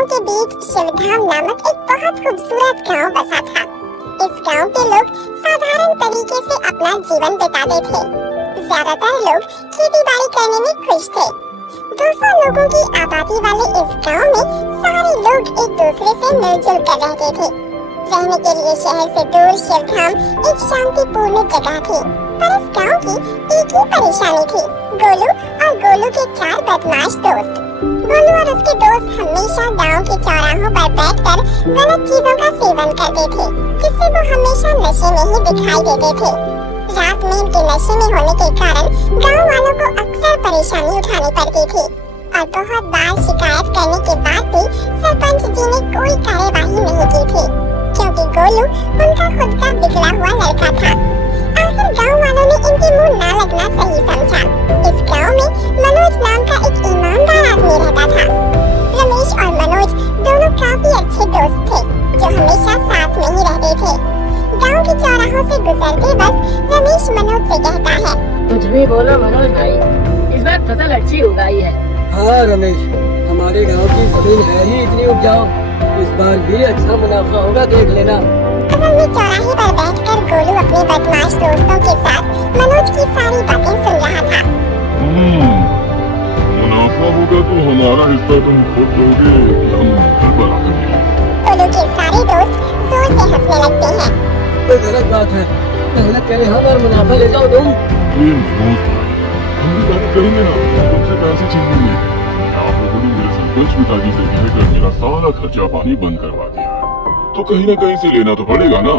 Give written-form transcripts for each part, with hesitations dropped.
पहाड़ों के बीच शिवधाम नामक एक बहुत खूबसूरत गांव बसा था। इस गांव के लोग साधारण तरीके से अपना जीवन बिताते थे। ज्यादातर लोग खेती बाड़ी करने में खुश थे। 200 लोगों की आबादी वाले इस गांव में सारे लोग एक दूसरे से मिलजुल कर रहते थे। रहने के लिए शहर से दूर शिवधाम एक शांतिपूर्ण जगह थी, पर इस गांव की एक ही परेशानी थी, गोलू और गोलू के 4 बदमाश दोस्त। गोलू और उसके दोस्त हमेशा गांव के चौराहों पर बैठकर गलत चीजों का सेवन करते थे, जिससे वो हमेशा नशे में ही दिखाई देते थे। रात में इनके नशे में होने के कारण गांव वालों को अक्सर परेशानी उठानी पड़ती थी और बहुत बार शिकायत करने के बाद भी सरपंच जी ने कोई कार्यवाही नहीं की थी, क्योंकि गोलू उनका खुद का बिगड़ा हुआ लड़का था। आखिर गांव वालों ने इनके मुंह ना लगना सही समझा। इस गांव में मनोज नाम का एक ईमानदार आदमी रहता था। रमेश और मनोज दोनों काफी अच्छे दोस्त थे, जो हमेशा साथ में ही रहते थे। गांव के चौराहों से गुजरते वक्त रमेश मनोज से कहता है, कुछ भी बोलो मनोज भाई, इस बार फसल अच्छी उगाई है। हाँ रमेश, हमारे गांव की जमीन है ही इतनी उपजाऊ, इस बार भी अच्छा मुनाफा होगा, देख लेना। बगल में चौराहे पर बैठकर गोलू अपने बदमाश दोस्तों के साथ मनोज की सारी बातें सुन रहा था। मुनाफा होगा तो हमारा हिस्सा तुम खुद दोगे कि हम घर पर आकर देंगे? गोलू के सारे दोस्त जोर से हंसने लगते हैं। कोई गलत बात है, मेहनत करे हम और मुनाफा ले जाओ तुम। ये मनोज भाई, हम भी बात करेंगे ना, तुमसे पैसे छीनेंगे। आप लोगों ने मेरे सरपंच पिताजी से कहकर मेरा सारा खर्चा पानी बंद करवा दिया है, तो कहीं न कहीं से लेना तो पड़ेगा ना।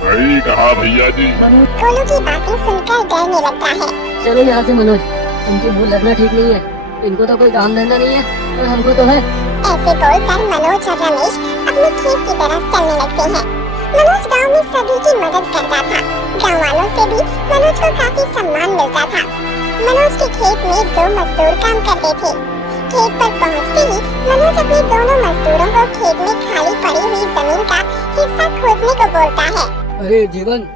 सही कहा भैया जी। गोलू की बातें सुनकर डरने लगता है। चलो यहाँ से मनोज, इनकी मुंह लगना ठीक नहीं है। इनको तो कोई काम धंधा नहीं है और हमको तो है। ऐसे बोलकर मनोज और रमेश अपने खेत की तरफ चलने लगते हैं। मनोज गांव में सभी की मदद करता था। गांव वालों से भी मनोज को काफी सम्मान मिलता था। मनोज के खेत में 2 मजदूर काम करते थे। खेत पर पहुंचते ही मनोज अपने दोनों मजदूरों को खेत में खाली पड़ी हुई जमीन का हिस्सा खोदने को बोलता है। अरे जीवन,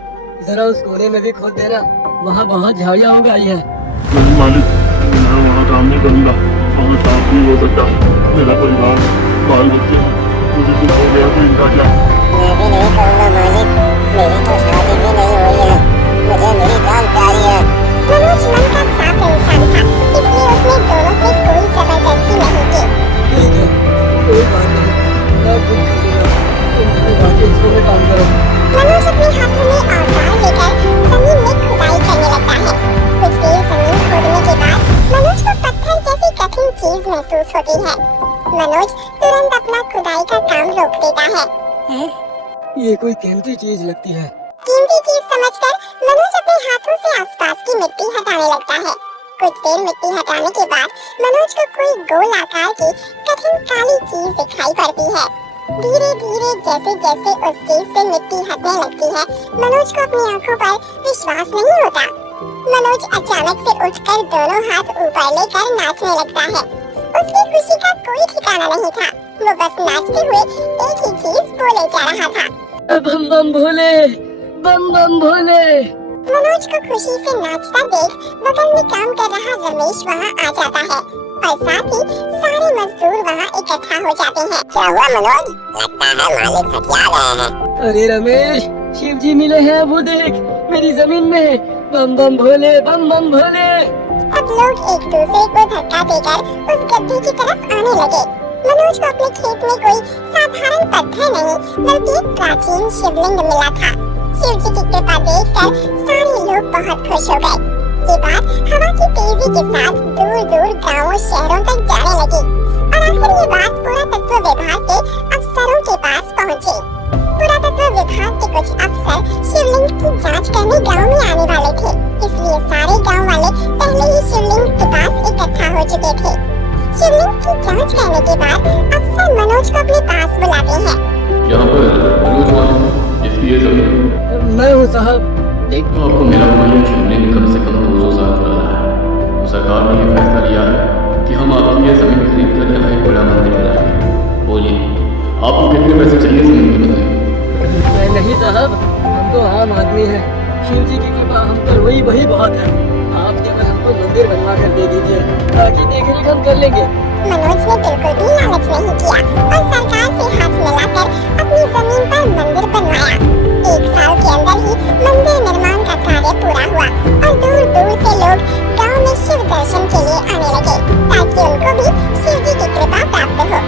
जरा उस कोने में भी खोद देना, वहाँ बहुत झाड़ियाँ उगाई है। नहीं मालिक, मैं वहाँ काम नहीं करूँगा। वहाँ काम भी हो सकता है, मेरा परिवार, बाल बच्चे, मुझे कुछ हो गया तो इनका क्या? मैं भी नहीं करूँगा मालिक, मेरी तो शादी भी नहीं हुई है, मुझे मेरी जान प्यारी है। मनोज मन का साफ इंसान था, इसलिए उसने दोनों से कोई जबरदस्ती नहीं की। ठीक है, कोई बात नहीं, मैं खुद कर लूँगा, तुम अपनी बातें हिस्सों में काम करो। मनोज अपने हाथों में औजार लेकर जमीन में खुदाई करने लगता है। कुछ देर जमीन खोदने के बाद मनोज को पत्थर जैसी कठिन चीज महसूस होती है। मनोज तुरंत अपना खुदाई का काम रोक देता है। ये कोई कीमती चीज लगती है। कीमती चीज समझकर मनोज अपने हाथों से आसपास की मिट्टी हटाने लगता है। कुछ देर मिट्टी हटाने के बाद मनोज को कोई गोल आकार की कठिन काली चीज दिखाई पड़ती है। धीरे धीरे जैसे जैसे उस चीज से मिट्टी हटने लगती है, मनोज को अपनी आंखों पर विश्वास नहीं होता। मनोज अचानक से उठकर दोनों हाथ ऊपर लेकर नाचने लगता है। उसकी खुशी का कोई ठिकाना नहीं था, वो बस नाचते हुए एक ही चीज बोले जा रहा था, बम बम भोले, बम बम भोले। मनोज को खुशी से नाचता देख बगल में काम कर रहा रमेश वहाँ आ जाता है और साथ ही सारे मजदूर वहाँ इकट्ठा हो जाते हैं। क्या हुआ मनोज? लगता है मालिक हथिया गए हैं। अरे रमेश, शिव जी मिले हैं, वो देख मेरी जमीन में, बम बम भोले, बम बम भोले। सब लोग एक दूसरे को धक्का देकर उस गड्ढे की तरफ आने लगे। मनोज को अपने खेत में कोई साधारण पत्थर नहीं बल्कि एक प्राचीन शिवलिंग मिला था। शिव जी की कृपा देखकर सारे लोग बहुत खुश हो गए। ये बात हवा की तेजी के साथ दूर दूर गांवों शहरों तक जाने लगी और आखिर ये बात पुरातत्व विभाग के अफसरों के पास पहुंची। पुरातत्व विभाग के कुछ अफसर शिवलिंग की जांच करने गांव में आने वाले थे, इसलिए सारे गांव वाले पहले ही शिवलिंग के पास इकट्ठा हो चुके थे। शिवलिंग की जांच करने के बाद अफसर मनोज को अपने पास बुलाते हैं। यहाँ पर मनोज कौन है? जिसकी ये जमीन? मैं हूँ साहब। देख तो आपको मिला हुआ ये शिवलिंग कम से कम 200 साल पुराना है। तो सरकार ने ये फैसला लिया है कि हम आपकी ये जमीन खरीद कर यहाँ एक बड़ा मंदिर बनाएंगे। बोलिए, आपको कितने पैसे चाहिए जमीन के बदले? नहीं साहब, हम तो आम आदमी हैं, शिव जी की कृपा हम पर वही बहुत है। आप केवल हमको मंदिर बनवा कर दे दीजिए, बाकी देख रेख हम कर लेंगे। मनोज ने बिल्कुल भी लालच नहीं किया और सरकार से हाथ मिलाकर अपनी जमीन पर मंदिर बनवाया। 1 साल के अंदर ही मंदिर निर्माण का कार्य पूरा हुआ और दूर दूर से लोग गांव में शिव दर्शन के लिए आने लगे ताकि उनको भी शिव जी की कृपा प्राप्त हो।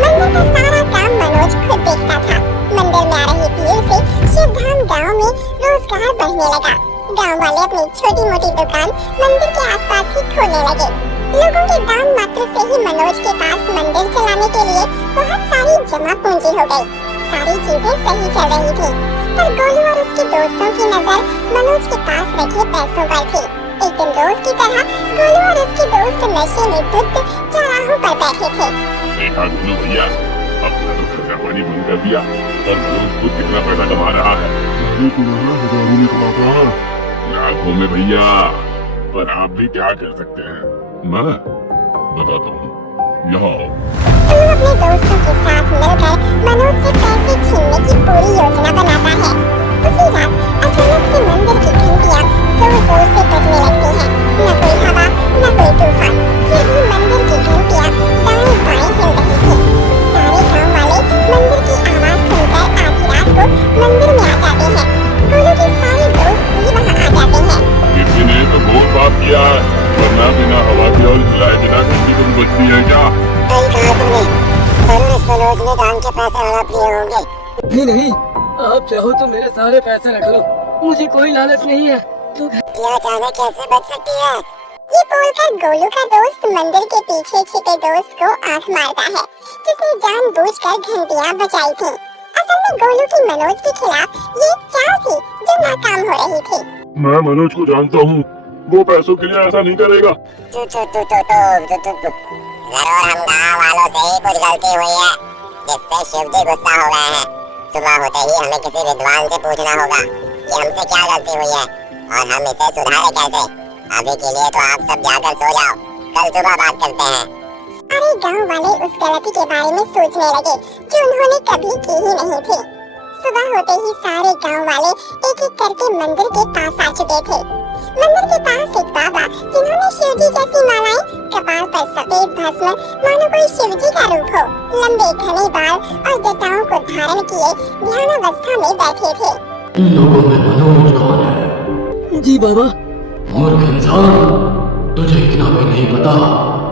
मंदिर का सारा काम मनोज खुद देखता था। मंदिर में आ रही भीड़ से शिवधाम गांव में रोजगार बढ़ने लगा। गांव वाले अपनी छोटी मोटी दुकान मंदिर के आसपास ही खोलने लगे। लोगों के दान मात्र से ही मनोज के पास मंदिर चलाने के लिए बहुत सारी जमा पूंजी हो गई। सारी चीजें सही चल रही थी, पर गोलू और उसके दोस्तों की नजर मनोज के पास रखे पैसों पर थी। एक दिन रोज की तरह गोलू और उसके दोस्त नशे में धुत चौराहों पर बैठे थे। देखा गोलू भैया, अपना तो खर्चा पानी बंद कर दिया और मनोज खुद कितना पैसा कमा रहा है। ये तो हजारों में कमाता है। लाखों में भैया, पर आप भी क्या कर सकते हैं? मैं बताता हूँ, यहाँ आओ। गोलू अपने दोस्तों के साथ मिलकर मनोज से पैसे छीनने की पूरी योजना बनाता है। उसी रात अचानक से मंदिर की घंटियां जोर जोर से बजने लगती हैं। न कोई हवा न कोई तूफान, फिर भी मंदिर की घंटियां दाएं बाएं हिल रही थी। सारे गांव वाले मंदिर की आवाज सुनकर आधी रात को मंदिर में आ जाते हैं। गोलू के सारे दोस्त भी वहाँ आ जाते हैं। किसी ने तो बहुत पाप किया है, वरना बिना हवा के और हिलाए बिना घंटी को भी बजती है क्या? सही कहा तुमने। जरूर इस मनोज ने दान के पैसे हड़प लिए होंगे। नहीं नहीं, आप चाहो तो मेरे सारे पैसे रख लो, मुझे कोई लालच नहीं है। तो क्या जाने कैसे बच सकती है। ये बोलकर गोलू का दोस्त मंदिर के पीछे छिपे दोस्त को आंख मारता है, जिसने जानबूझकर घंटियां बजाई थी। असल में गोलू की मनोज के खिलाफ ये चाल थी जो नाकाम हो रही थी। मैं मनोज को जानता हूँ, वो पैसों के लिए ऐसा नहीं करेगा। जरूर हम गाँव वालों से ही कुछ गलती हुई है, जिससे शिव जी गुस्सा हो गए हैं। सुबह होते ही हमें किसी विद्वान से पूछना होगा कि हमसे क्या गलती हुई है और हम इसे सुधारे कैसे। अभी के लिए तो आप सब जाकर सो जाओ, कल सुबह बात करते हैं। सारे गांव वाले उस गलती के बारे में सोचने लगे जो उन्होंने कभी की ही नहीं थी। सुबह होते ही सारे गांव वाले एक एक करके मंदिर के पास आ चुके थे। मंदिर के पास एक बाबा, जिन्होंने शिवजी जैसी मालाएं, कपाल पर सफेद भस्म मानो कोई शिवजी का रूप हो, लंबे घने बाल और जटाओं को धारण किए ध्यानावस्था में बैठे थे। इन लोगों में मनोज कौन है? जी बाबा। मूर्ख इंसान, तुझे इतना भी नहीं पता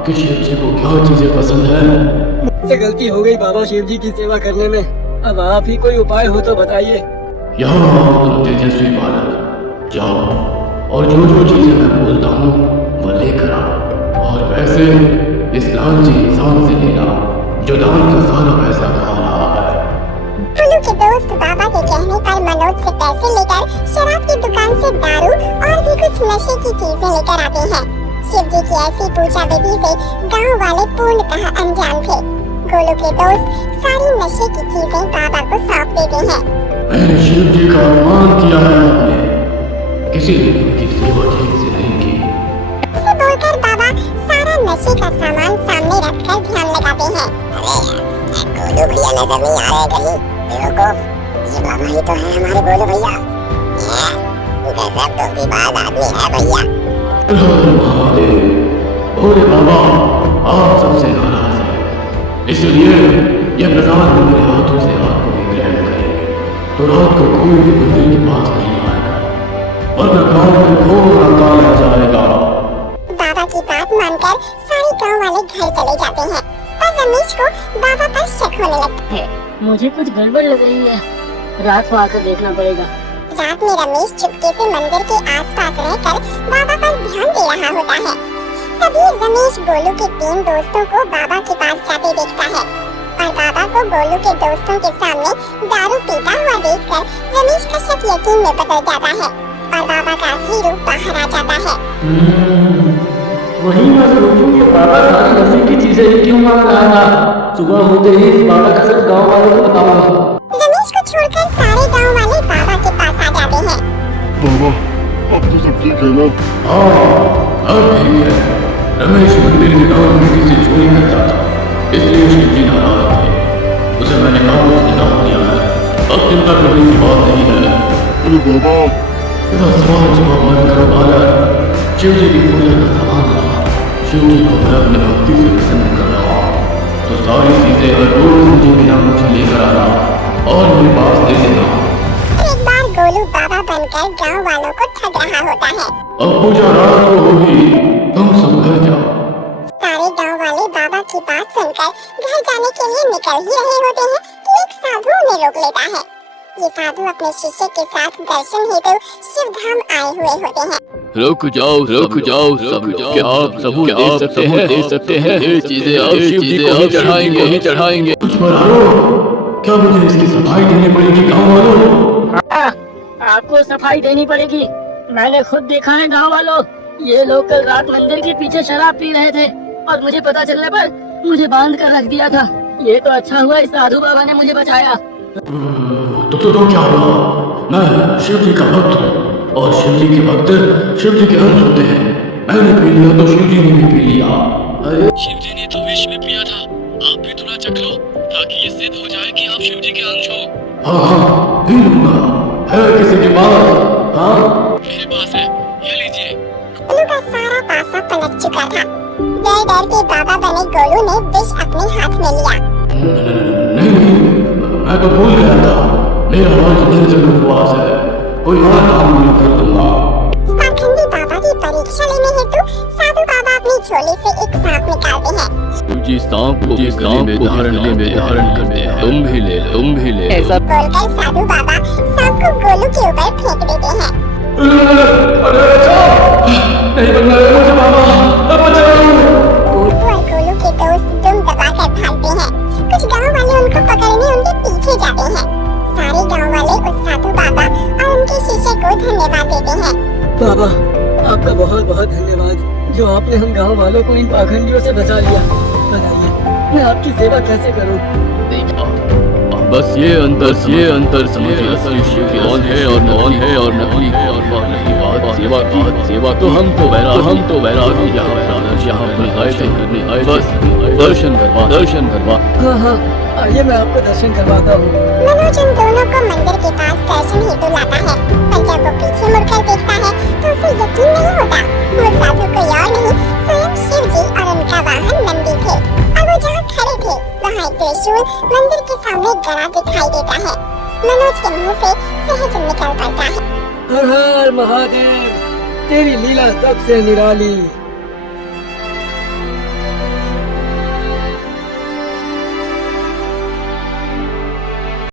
कि शिव जी को क्या चीजें पसंद है। मुझसे गलती हो गई बाबा शिव जी की सेवा करने में, अब आप ही कोई उपाय हो तो बताइए। यहाँ आओ तुम तेजस्वी बालक, जाओ और जो जो चीजें मैं बोलता हूँ वो लेकर आओ, और पैसे इस लालची इंसान से लेना जो दान का सारा पैसा खा रहा है। गोलू के दोस्त बाबा के कहने पर मनोज से पैसे लेकर शराब की दुकान से दारू और भी कुछ नशे की चीजें लेकर आते हैं। शिव जी की ऐसी पूजा विधि से गांव वाले पूर्णतः अनजान थे। गोलू के दोस्त सारी नशे की चीजें बाबा को सौंप देते हैं। मैंने शिव जी का अपमान किया है, आपने किसी ने उनकी सेवा ठीक से नहीं की। इसे बोलकर बाबा सारा नशे का सामान सामने रखकर ध्यान लगाते हैं। अरे यार, गोलू भैया नजर नहीं आ रहे कहीं? बेवकूफ, ये बाबा ही तो है हमारे गोलू भैया। गजब टोपीबाज आदमी है भैया। भोले बाबा आप सबसे नाराज हैं, इसलिए ये प्रसाद मेरे हाथों से आपको ग्रहण करेंगे, तो रात को कोई भी मंदिर के पास नहीं आएगा, वरना गाँव में घोर अकाल आ जाएगा। बाबा की बात मानकर सारे गांव वाले घर चले जाते हैं, पर रमेश को बाबा पर शक होने लगता है। मुझे कुछ गड़बड़ लग रही है, रात को आकर देखना पड़ेगा। रात में रमेश चुपके से मंदिर के आसपास रहकर बाबा पर ध्यान दे रहा होता है। तभी रमेश गोलू के 3 दोस्तों को बाबा के पास जाते देखता है और बाबा को गोलू के दोस्तों के सामने दारू पीता हुआ देखकर रमेश का शक यकीन में बदल जाता है और बाबा का असली रूप बाहर आ जाता है। वही मैं सोचूं कि बाबा सारी नशे की चीजें ही क्यों मांग रहा था। सुबह होते ही बाबा का सब गाँव वालों को बताऊंगा। रमेश को छोड़कर सारे गांव वाले बाबा के पास आ जाते हैं। बाबा, अब तो सब ठीक है ना? हाँ, अब ठीक है। रमेश मंदिर के गाँव में किसी चोरी करता था, इसलिए शिव जी नाराज थे। उसे मैंने गाँव से निकाल दिया है, अब चिंता करने की बात नहीं है। अरे बाबा, इधर सवाल जवाब बंद करो बालक, शिव जी की पूजा का सामान ला, शिव जी को मैं अपनी भक्ति से प्रसन्न कर रहा हूँ, तो सारी चीजें हर रोज मुझे बिना मुझे लेकर आना और मेरे पास दे देना। एक बार गोलू बाबा बनकर गांव वालों को ठग रहा होता है। अब पूजा रात को होगी, तुम सब घर जाओ। सारे गांव वाले बाबा की बात सुनकर घर जाने के लिए निकल ही रहे होते हैं कि एक साधु उन्हें रोक लेता है। ये साधु अपने शिष्य के साथ दर्शन हेतु शिव धाम आए हुए होते हैं। रुक जाओ क्या आप सबूत दे सकते हैं ये चीजें आप शिव जी को ही चढ़ाएंगे। कुछ क्या मुझे इसकी सफाई देनी पड़ेगी गाँव वालों? आपको सफाई देनी पड़ेगी। मैंने खुद देखा है गांव वालों, ये लोग कल रात मंदिर के पीछे शराब पी रहे थे और मुझे पता चलने पर मुझे बांध कर रख दिया था। ये तो अच्छा हुआ इस साधु बाबा ने मुझे बचाया। तो क्या हुआ? मैं शिव जी का भक्त हूँ और शिव जी के भक्त शिव जी के अंश होते हैं। मैंने पी लिया तो शिव जी ने भी पी लिया। अरे शिव जी ने तो विष में पिया था, आप भी थोड़ा चख लो ताकि ये सिद्ध हो जाए कि आप शिव जी के अंश हो। हाँ पी लूंगा। है किसी के पास? हाँ मेरे पास है, ये लीजिए। गोलू का सारा पासा पलट चुका था। डर डर के बाबा बने गोलू ने विष अपने हाथ में लिया। नहीं, मैं तो भूल गया था। मेरा आज निर्जल उपवास है, कोई और काम नहीं कर दूंगा। पाखंडी बाबा की परीक्षा लेने हेतु साधु बाबा अपनी झोली से एक सांप निकालते हैं। शिव जी सांप को गले में धारण करते हैं। तुम भी ले। ऐसा बोलकर साधु बाबा सांप को गोलू के ऊपर फेंक देते हैं। नहीं बनना है मुझे बाबा, बचाओ। गोलू और गोलू के दोस्त दुम दबाकर भागते हैं। कुछ गांव वाले उनको पकड़ने उनके पीछे जाते हैं। सारे गांव वाले उस साधु बाबा और उनके शिष्य को धन्यवाद देते हैं। बाबा आपका बहुत बहुत धन्यवाद जो आपने हम गांव वालों को इन पाखंडियों से बचा लिया। बताइए मैं आपकी सेवा कैसे करूं? बस ये अंतर समझिए असली शिव कौन है और नकली कौन नहीं। बात सेवा तो हम तो वैरागी यहाँ पर आए बस दर्शन करवा। हाँ आइए मैं आपको दर्शन करवाता हूँ। मनोज उन दोनों को मंदिर के पास दर्शन हेतु लाता है, पर जब वो पीछे मुड़कर देखता है तो उसे यकीन नहीं होता। वो साधु कोई और नहीं स्वयं शिव जी और उनका वाहन नंदी थे। और वो जहाँ खड़े थे वहाँ एक त्रिशूल मंदिर के सामने गड़ा दिखाई देता है। मनोज के मुँह से सहज निकल पड़ता है। हर हर महादेव, तेरी लीला सबसे निराली।